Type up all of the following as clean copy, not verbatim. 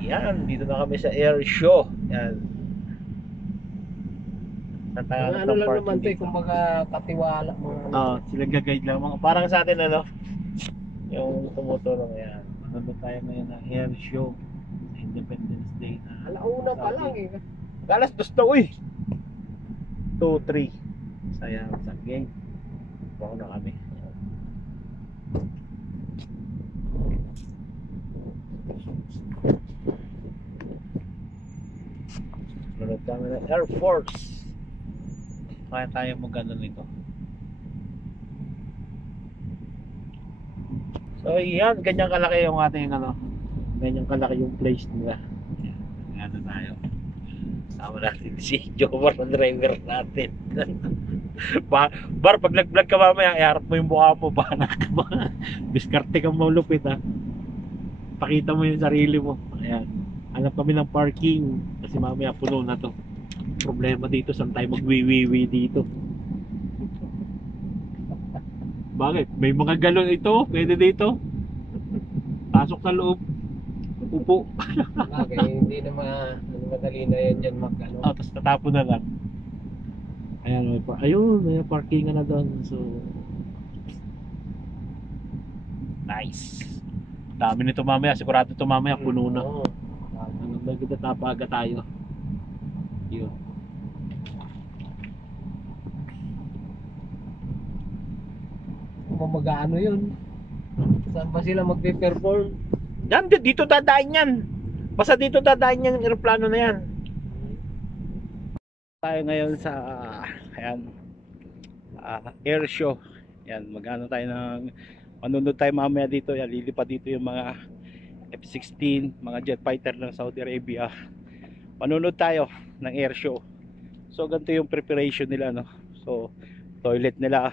Yan, dito na kami sa air show. Yan. Mga ano lang naman to, kumbaga katiwala mga Sila gag-guide lang. Parang sa atin ano, yung tumutulong yan. Nandun tayo ngayon ng air show. Independence Day na. alauna pa lang eh. Galas dos na uy. 2-3. Sayang sa gang. Bako na kami. Nanood kami ng Air Force. Kaya tayo mag-ano nito. So yan, ganyan kalaki yung ating ano. Ganyan kalaki yung place nila. Yan, ano tayo. Sama natin si Jomar na driver natin. Bar, pag nag-vlog ka mamaya, iharap mo yung mukha mo, banak ka ba? Diskarte kang malupit ha. Pakita mo yung sarili mo. Ayan. Hanap kami ng parking kasi mamaya puno na to. Problema dito, saan tayo magwiwiwi dito? Bakit? May mga galon ito, pwede dito. Pasok sa loob. Upo. Bagay, hindi na madali na yan dyan mag-ano. Tapos tatapon na lang. Ayan, ayun, may parkingan na doon. So nice. Dami nito mamaya, sigurado ito mamaya puno na. Hanggang kita tapaga tayo. Yun. Kung mag-ano yun, saan ba sila magpe-perform? Yan, dito dadaan yan. Basta dito dadaan yan, aeroplano na yan. Tayo ngayon sa ayan, air show. Yan, magano tayo ng manunod tayo mamaya dito. Yan, lilipad dito yung mga F-16, mga jet fighter ng Saudi Arabia. Manunod tayo ng air show. So ganito yung preparation nila, no. So toilet nila,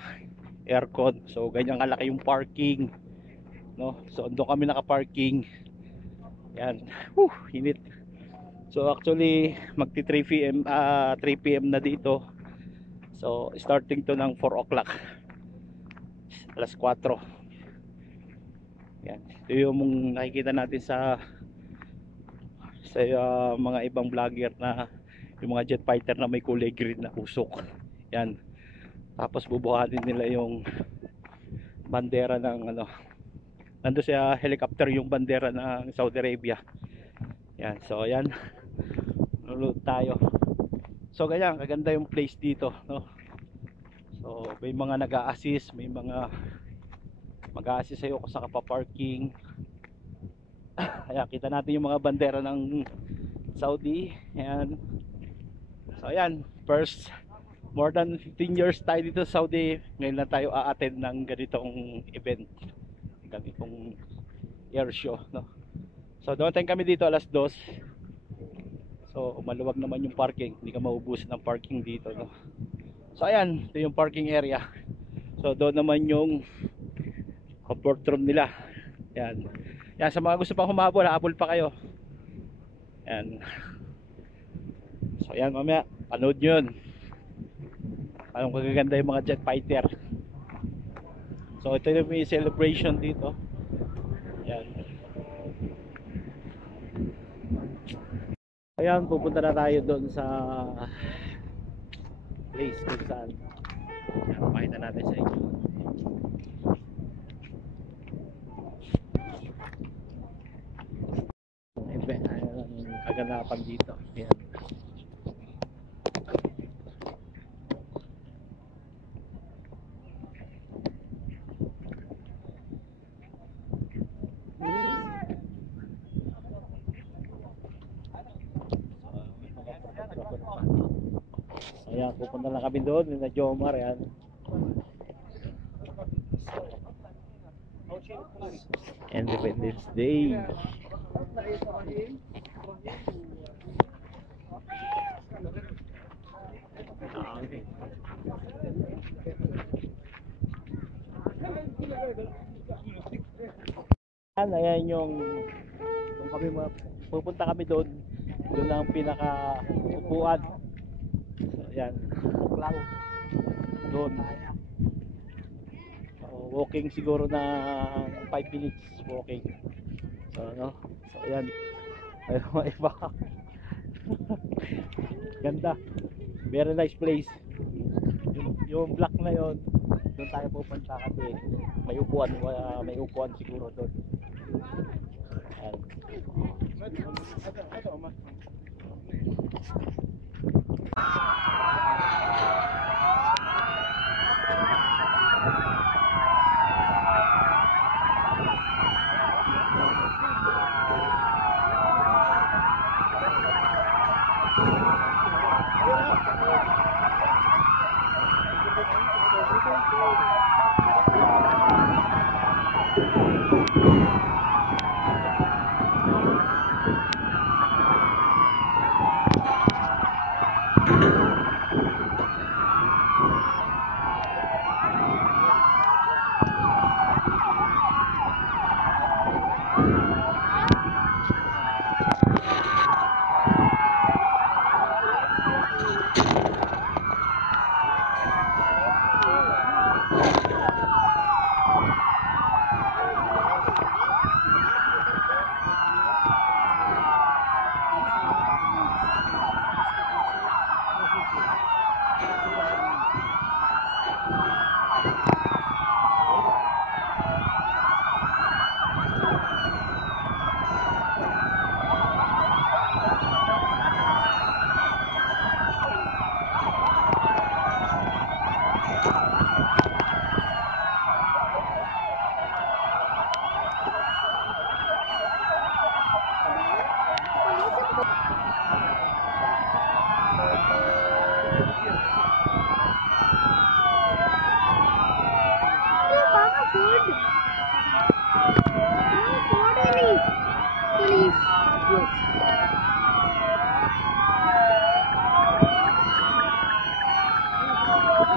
aircon. So ganyan kalaki yung parking, no. So doon kami naka-parking. Yan. Init. So actually magti 3 PM na dito. So starting to ng 4 o'clock. Alas 4. Yan. Ito yung nakikita natin sa mga ibang vlogger na yung mga jet fighter na may kulay green na usok. Yan. Tapos bubuhatin nila yung bandera ng ano. Nando sa helicopter yung bandera ng Saudi Arabia. Yan. So ayan. Lulod tayo. So ganyan, kaganda yung place dito, no? So may mga nag-a-assist, may mga mag-a-assist sa'yo kung saan ka pa-parking. Ayan, kita natin yung mga bandera ng Saudi. Ayan. So ayan, first more than 15 years tayo dito sa Saudi. Ngayon lang tayo a-attend ng ganitong event, ganitong air show, no? So dumating kami dito alas 2. So maluwag naman yung parking, hindi ka maubusan ng parking dito, no? So ayan, ito yung parking area. So doon naman yung comfort room nila. Yan. Yan, sa mga gusto pang humabol, habol pa kayo. Yan. So yan, mamaya panood nyo yun. Anong kagaganda yung mga jet fighter. So ito yung may celebration dito. Yan. Ayan, pupunta na tayo doon sa place kung saan. Yan, pakita natin sa inyo. Kaganapan dito. Yan. Ayan, pupunta lang kami doon na Jomar. Yan. Independence Day. Ayan yung kami pupunta kami doon. Doon ang pinaka upuan. So ayan lang doon. So, walking siguro na 5 minutes walking. So no. So ayan. Pero may iba. Ganda. Very nice place. Yung black na yon, doon tayo pupunta kasi may upuan siguro doon. Ayan.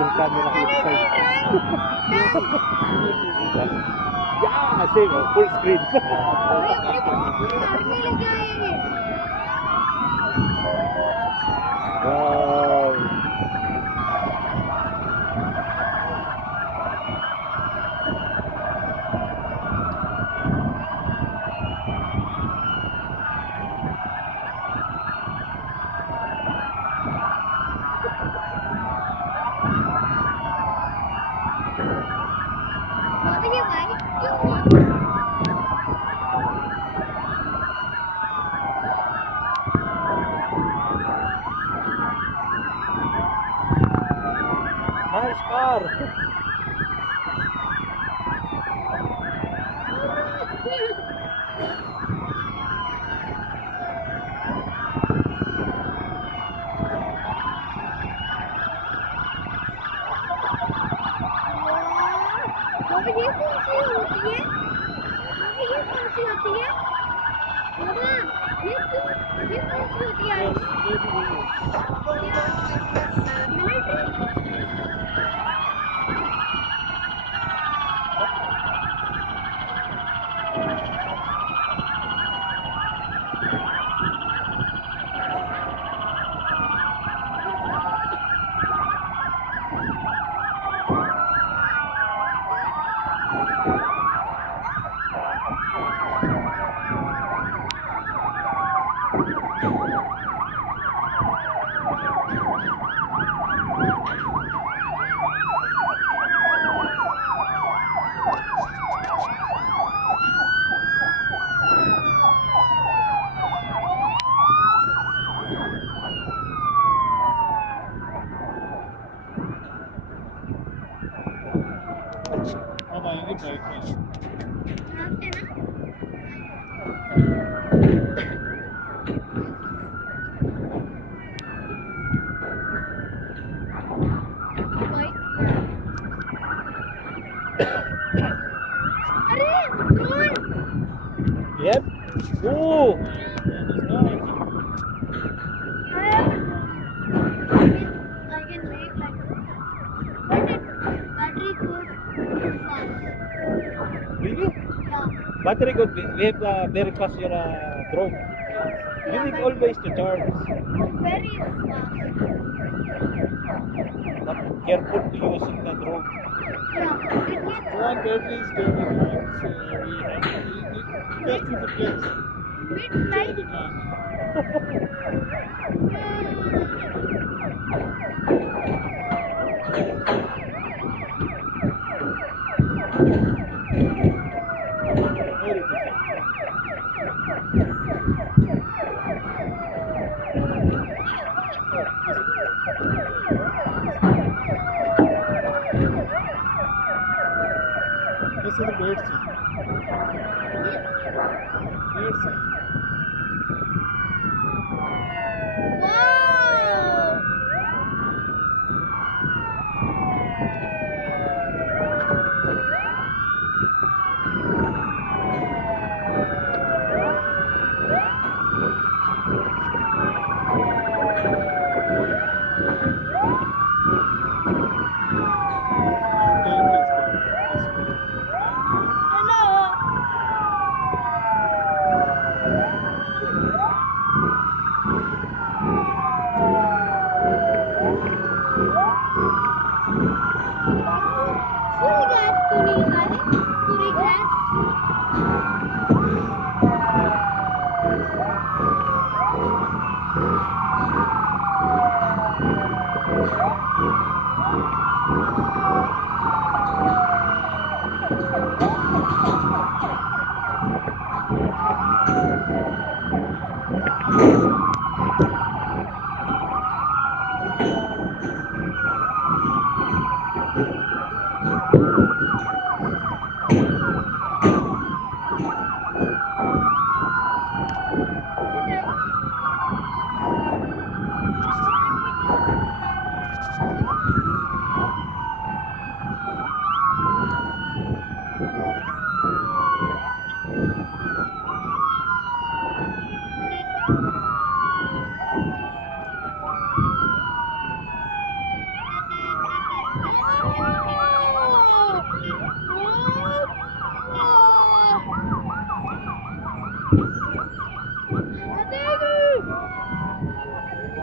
Yung camera inside. Yeah, same, full screen. Wow. Nice car. ये कौन सी होती है? ये कौन सी होती है? बाबा, ये कौन सी होती है? Yep. Oh. I can make like but it battery goes fast. Really? Yeah. Battery good. We have very fast your drone. You need always to charge. Very fast. But careful to using the drone. Yeah. It gets One battery is very hard, so we have to just in the place. Midnight. This is the bird seed. Bird seed. Wow. Tank is good. Hello. Full gas tuni hai. Puri gas.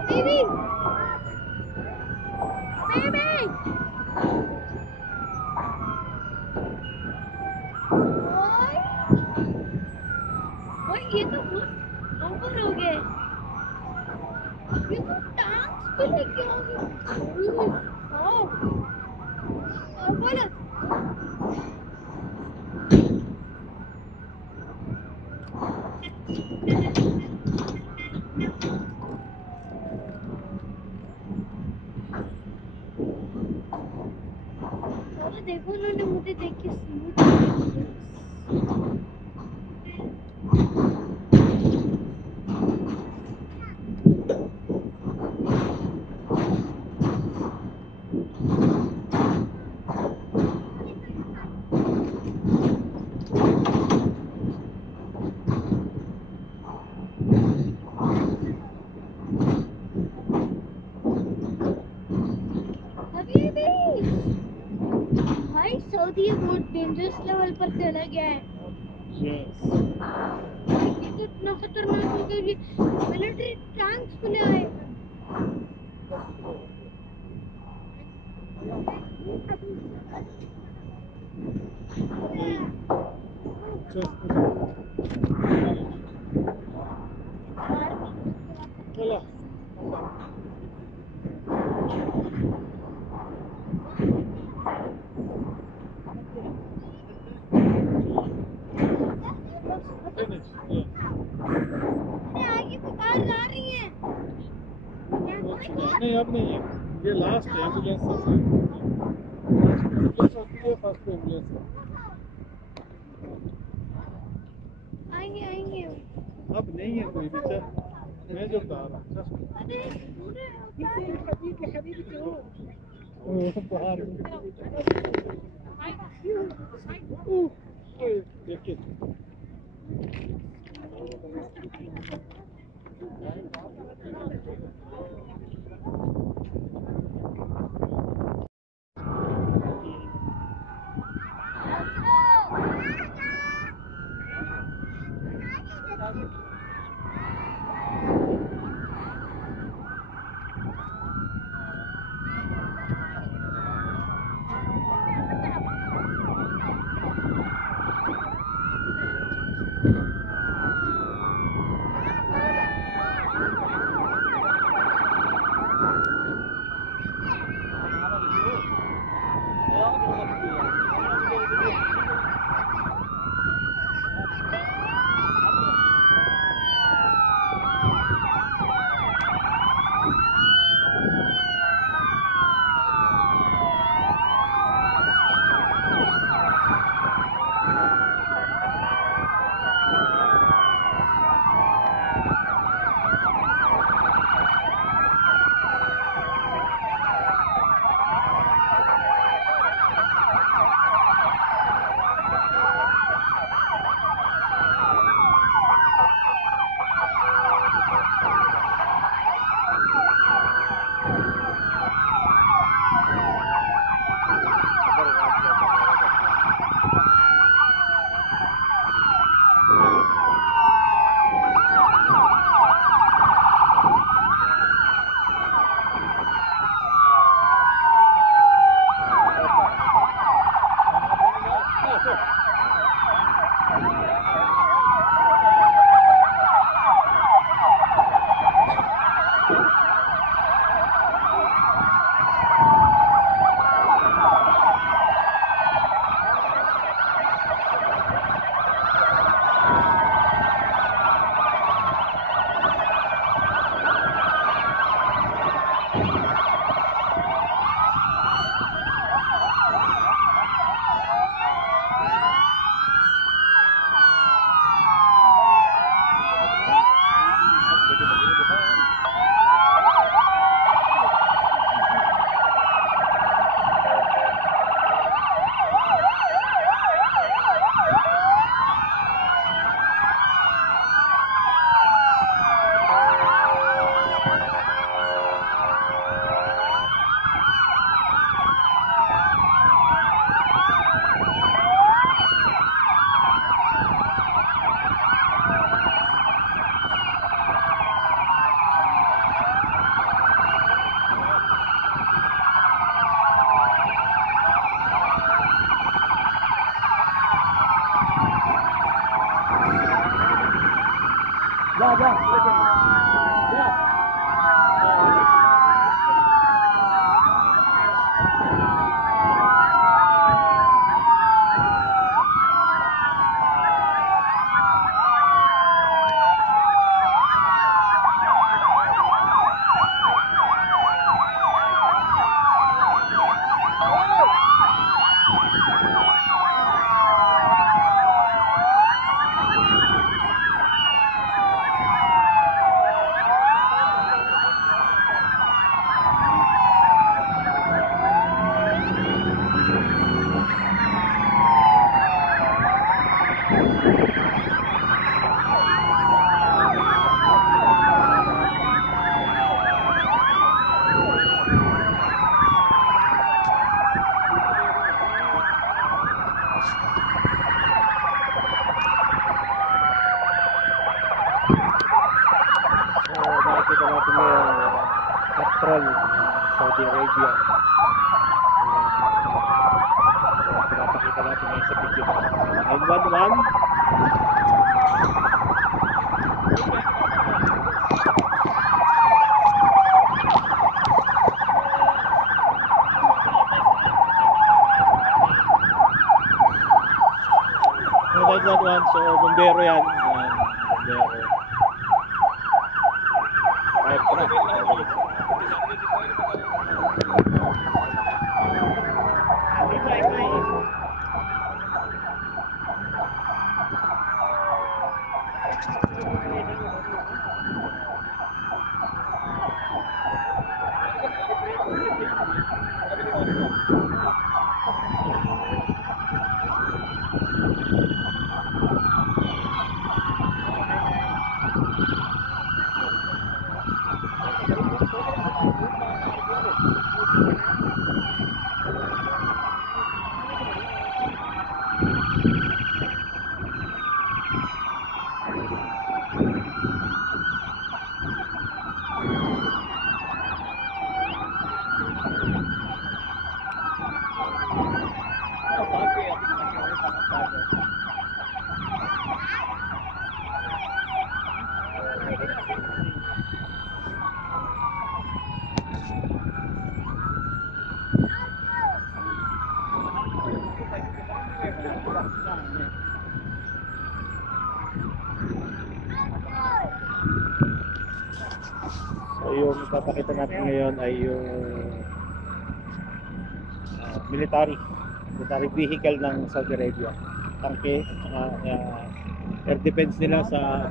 Baby! Baby! ओए ये तो बहुत ओवर हो गए ये तो टांग्स पे लेके आ गए बोलो देखो उन्होंने मुझे देख के भाई सऊदी बहुत डेंजरस लेवल पर चला गया है Yes. ये तो इतना खतरनाक हो गया कि मिलिट्री टैंक्स खुले आए Hello. Finish. आगे को कार जा रही है नहीं अब नहीं है ये लास्ट है एम्बुलेंस एम्बुलेंस होती है फर्स्ट एम्बुलेंस आएंगे आएंगे अब नहीं है कोई भी चल मैं जो बता रहा हूँ अरे बाहर देखिए So, nakikita natin ngayon patrol ng Saudi Arabia. Pinapakita natin ngayon sa video na 911. So, 911, so bombero yan. Bombero. Fire truck. So yung ipapakita natin ngayon ay yung military vehicle ng Saudi Arabia, tangke at air defense nila sa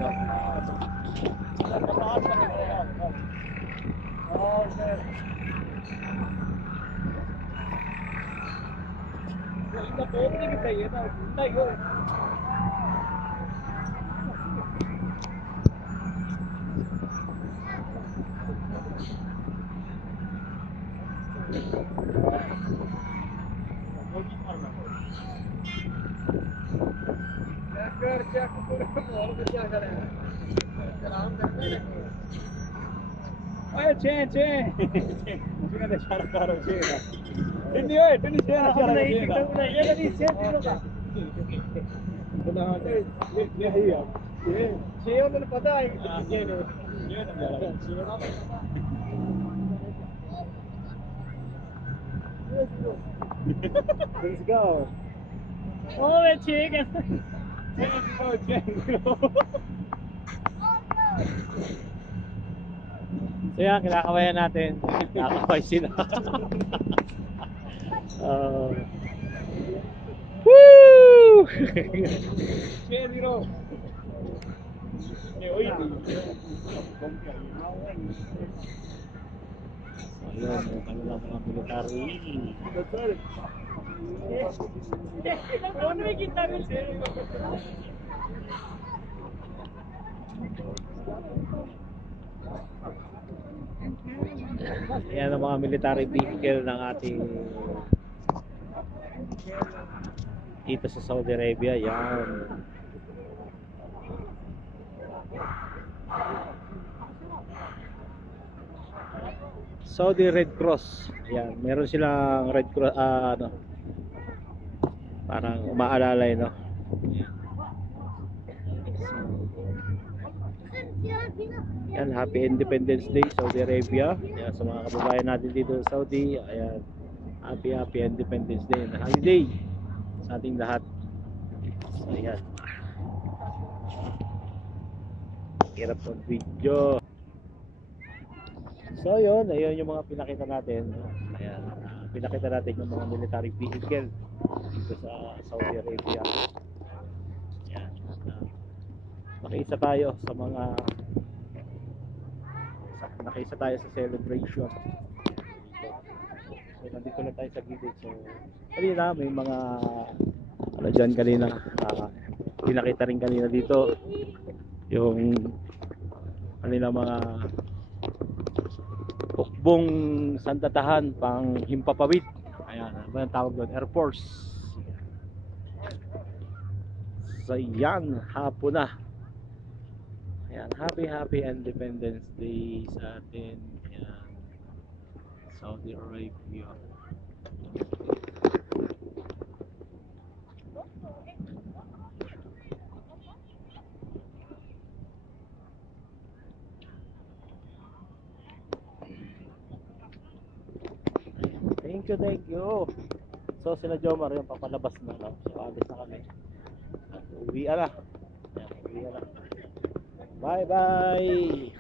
Oye, che. Fíjate, ya lo caro, che. Tini, oye, tini, che, la cara, Let's go. Oh, che. So yan, kinakabayan natin. Nakakabay sila. Woo! Che, miro. Oye, Ayun, yung kanilang mga military. Yan ang mga military vehicle ng ating dito sa Saudi Arabia. Yan. Saudi Red Cross. Yan, meron silang Red Cross parang umaalalay, no? Yan. Diyan. Yan, Happy Independence Day, Saudi Arabia. Yan, sa mga kababayan natin dito sa Saudi, ayan, Happy Independence Day na holiday sa ating lahat. So, ayan. Hirap ng video. So, ayun yung mga pinakita natin. Ayan, pinakita natin yung mga military vehicle dito sa Saudi Arabia. Ayan. Nakiisa tayo sa mga nakaisa tayo sa celebration. So nandito na tayo sa gilid. So kanina may mga ano dyan kanina, pinakita rin kanina dito yung kanina mga hukbong sandatahan pang himpapawid. Ayan, ano ba ang tawag doon? Air Force. So yan, hapon na. Ayan, happy Independence Day sa atin. Ayan, Saudi Arabia. Thank you. So sila Jomar yung papalabas na, no? So alis na kami. At uwi na. Ayan, uwi na. Bye bye.